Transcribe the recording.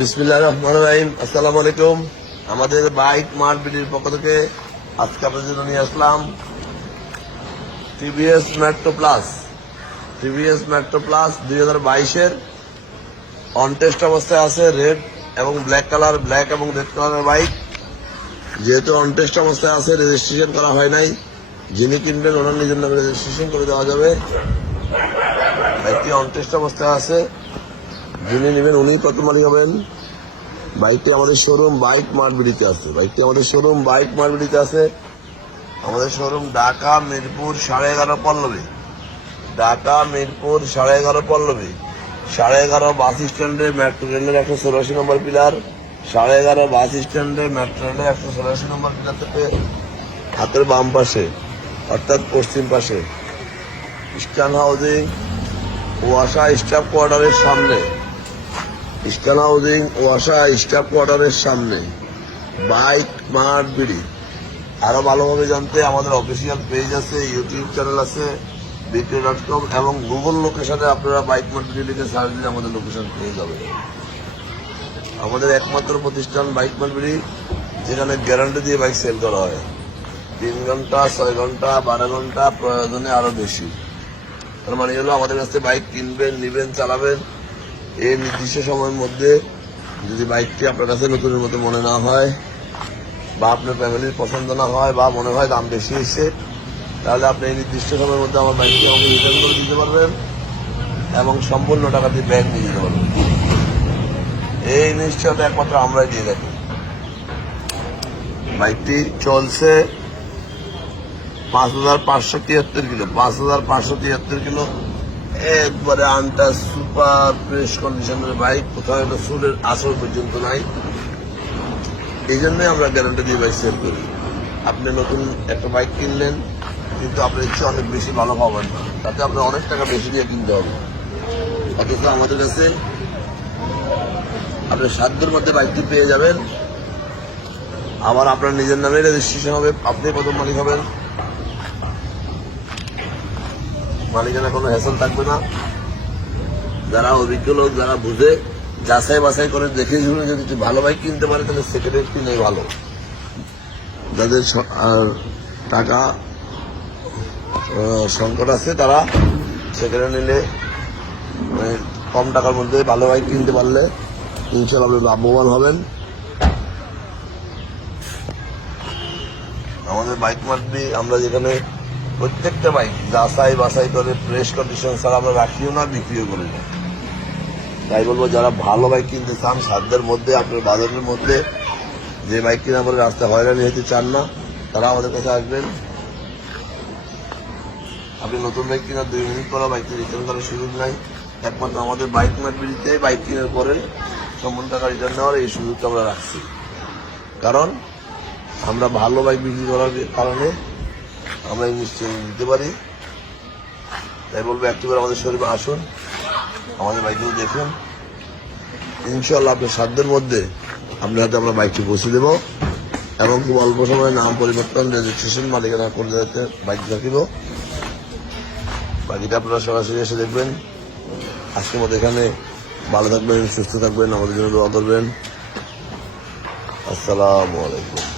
বিসমিল্লাহ রহমান রাহিম, আসসালামু আলাইকুম। আমাদের বাইক মার্কেটের পক্ষ থেকে আজকে আপনাদের জন্য নিয়ে আসলাম TVS metro plus. TVS metro plus দুই হাজার বাইশের অনটেস্ট অবস্থায় আছে, রেড এবং ব্ল্যাক কালার, ব্ল্যাক এবং রেড কালারের বাইক। যেহেতু অনটেস্ট অবস্থায় আছে, রেজিস্ট্রেশন করা হয় নাই। যিনি কিনবেন, ওনার নিজের নামে রেজিস্ট্রেশন করে দেওয়া যাবে। বাইকটি অনটেস্ট অবস্থায় আছে। যিনি নেবেন উনি কত মালিক হবেন? বাইকটি আমাদের শোরুম বাইক মার্বিডিতে আছে। বাইকটি আমাদের শোরুম বাইক মার্বিডিতে আছে। আমাদের শোরুম ঢাকা, মিরপুর, সাড়ে এগারো পল্লবী। ঢাকা, মিরপুর, সাড়ে এগারো পল্লবী। সাড়ে এগারো বাস স্ট্যান্ডে মেট্রো ট্রেনের একশো চৌরাশি নম্বর পিলার। সাড়ে এগারো বাস স্ট্যান্ডে মেট্রো ট্রেনের একশো চৌরাশি নম্বর পিলার থেকে হাতের বাম পাশে, অর্থাৎ পশ্চিম পাশে। ইস্টার্ন হাউজিং ওয়াসা স্টাফ কোয়ার্টারের সামনে। ইস্টার্ন হাউজিং ওয়াসা স্টাফ কোয়ার্টারের সামনে। বাইক মার্ট বিড়ি। আরও ভালোভাবে জানতে আমাদের অফিসিয়াল পেজ আছে ইউটিউব চ্যানেল আছে বিক্রি ডট কম এবং গুগল লোকেশনে আপনারা বাইক মার্ট বিড়ি লিখে সার্চ দিলে আমাদের লোকেশন পেয়ে যাবে আমাদের একমাত্র প্রতিষ্ঠান বাইক মার্ট বিড়ি, যেখানে গ্যারান্টি দিয়ে বাইক সেল করা হয়। তিন ঘণ্টা, ছয় ঘণ্টা, বারো ঘণ্টা প্রয়োজনে আরও বেশি। তার মানে হলো আমাদের কাছ বাইক কিনবেন, নিবেন, চালাবেন। এই নির্দিষ্ট সময়ের মধ্যে যদি বাইকটি আপনার কাছে নতুনের মতো মনে না হয়, বা আপনার ফ্যামিলির পছন্দ না হয়, বা মনে হয় দাম বেশি এসে তাহলে আপনি এই নির্দিষ্ট সময়ের মধ্যে আমার বাইকটি আমাকে রিটার্ন করে দিতে পারবেন এবং সম্পূর্ণ টাকা দিয়ে ব্যাগ নিয়ে যেতে পারবেন। এই নিশ্চয়তা একমাত্র আমরাই দিয়ে থাকি। বাইকটি চলছে পাঁচ হাজার পাঁচশো তিয়াত্তর কিলো, পাঁচ হাজার পাঁচশো তিয়াত্তর কিলো। একবারে আনটাচ সুপার ফ্রেশ কন্ডিশনের বাইক, কোথাও একটা চুলের আসর পর্যন্ত নাই। এই জন্যই আমরা গ্যারান্টি দিয়ে বাইক সেল করি। আপনি নতুন একটা বাইক কিনলেন, কিন্তু আপনার ইচ্ছে অনেক বেশি ভালো পাবেন না। তাতে আপনার অনেক টাকা বেশি দিয়ে কিনতে হবে। অথচ আমাদের কাছে আপনি সাধ্যের মধ্যে বাইকটি পেয়ে যাবেন। আবার আপনার নিজের নামে রেজিস্ট্রেশন হবে, আপনি প্রথম মালিক হবেন। মালিকানা কোনো হেসল থাকবে না। যারা অভিজ্ঞ লোক, যারা বুঝে, যাচাই বাছাই করে দেখে শুনে যদি ভালো বাইক কিনতে পারে, তাহলে সেকেন্ড কিনে ভালো। যাদের টাকা সংকট আছে, তারা সেকেন্ড নিলে মানে কম টাকার মধ্যে ভালো বাইক কিনতে পারলে ইনশাল্লাহ আপনি লাভবান হবেন। আমাদের বাইক মার্কেটে আমরা যেখানে প্রত্যেকটা বাইক যাচাই বাছাই করে ফ্রেশ কন্ডিশন ছাড়া আমরা রাখিও না, বিক্রিও করি না। তাই বলব, যারা ভালো বাইক কিনতে চান, সাধ্যের মধ্যে, আপনার বাজারের মধ্যে, যে বাইক কিনা পরে রাস্তা হয়রানি হতে চান না, তারা আমাদের কাছে আসবেন। আপনি নতুন বাইক কিনা দুই মিনিট পর বাইকটি রিটার্ন করার সুযোগ নাই। একমাত্র আমাদের বাইক মার্কেটে বাইক কেনার পরে সম্পূর্ণ টাকা রিটার্ন নেওয়ার এই সুযোগটা আমরা রাখছি। কারণ, আমরা ভালো বাইক বিক্রি করার কারণে আমরা এই নিশ্চয় দিতে পারি। তাই বলব একটিবার আমাদের শরীরে আসুন। আমাদের বাইকগুলো দেখুন। ইনশাল্লাহ আপনার সাধ্যের মধ্যে আপনার হাতে আমরা বাইকটি পৌঁছে দেবো এবং খুব অল্প সময়ে নাম পরিবর্তন রেজিস্ট্রেশন মালিকানা করে যাতে বাইক রাখিব। বাকিটা আপনারা সরাসরি এসে দেখবেন। আজকের মতো এখানে ভালো থাকবেন, সুস্থ থাকবেন, আমাদের জন্য দোয়া করবেন। আসসালামু আলাইকুম।